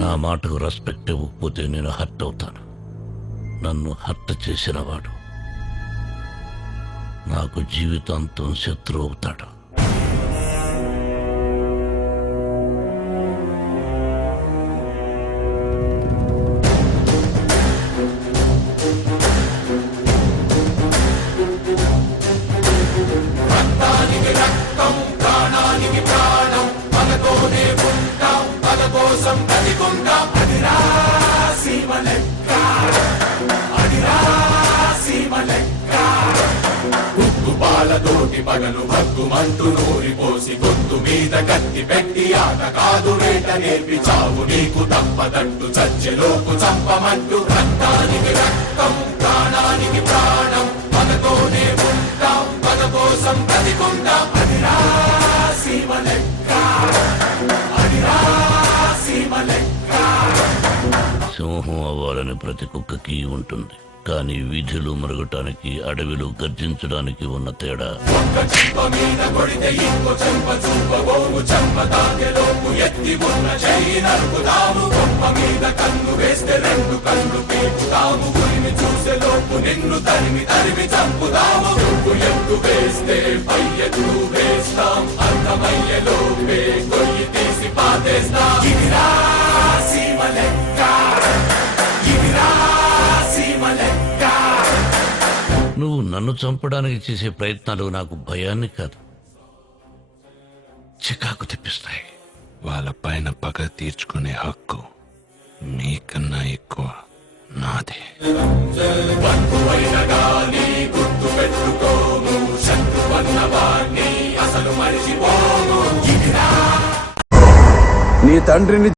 నా మాటకు రెస్పెక్ట్ ఇవ్వకపోతే నేను హర్ట్ అవుతాను. నన్ను హర్ట్ చేసినవాడు నాకు జీవితాంతం శత్రువు అవుతాడు. పాలతోటి పగలు భగ్గుమంటూ నూరిపోసి గొంతు మీద కత్తి పెట్టి ఆట కాదు వేట నేర్పి చావు నీకు తప్పదంటూ చచ్చెలోపు చంపమంటూ రక్తానికి రక్తం ప్రాణానికి ప్రాణం పగతోనే ఉంటాం పగ కోసం బ్రతికుంటాం. అదిరా సీమ లెక్క, అదిరా సీమ లెక్క. సింహం అవ్వాలని ప్రతి కుక్కకి ఉంటుంది, కానీ వీధిలో మరగటానికి అడవిలో గర్జించడానికి ఉన్న తేడా. ఒక్క చెంప మీద కొడితే ఇంకో చెంప చూపబోము, చెంప తాకెలోపు ఎత్తి ఉన్న చెయ్యి నరుకుతాము. కొమ్మ మీద కన్ను వేస్తే రెండు కన్ను పీకుతాము, గురిని చూసేలోపు నిన్ను తరిమి తరిమి చంపుతాము. నువ్వు ఎత్తు వేస్తే పై ఎత్తు వేస్తాం, అర్థమయ్యేలోపే కొయ్యి తీసి పాతేస్తాం. ఇదిరా సీమ లెక్క, ఇదిరా సీమ లెక్క. నువ్వు నన్ను చంపడానికి చేసే ప్రయత్నాలు నాకు భయాన్ని కాదు, చికాకు తెప్పిస్తాయి. వాళ్ళ పైన పగ తీర్చుకునే హక్కు నీకన్నా ఎక్కువ నాదే. బంధువైన గాని గుర్తు పెట్టుకోము, శత్రువన్న వాణ్ణి అసలు మరిచిపోము. నీ తండ్రిని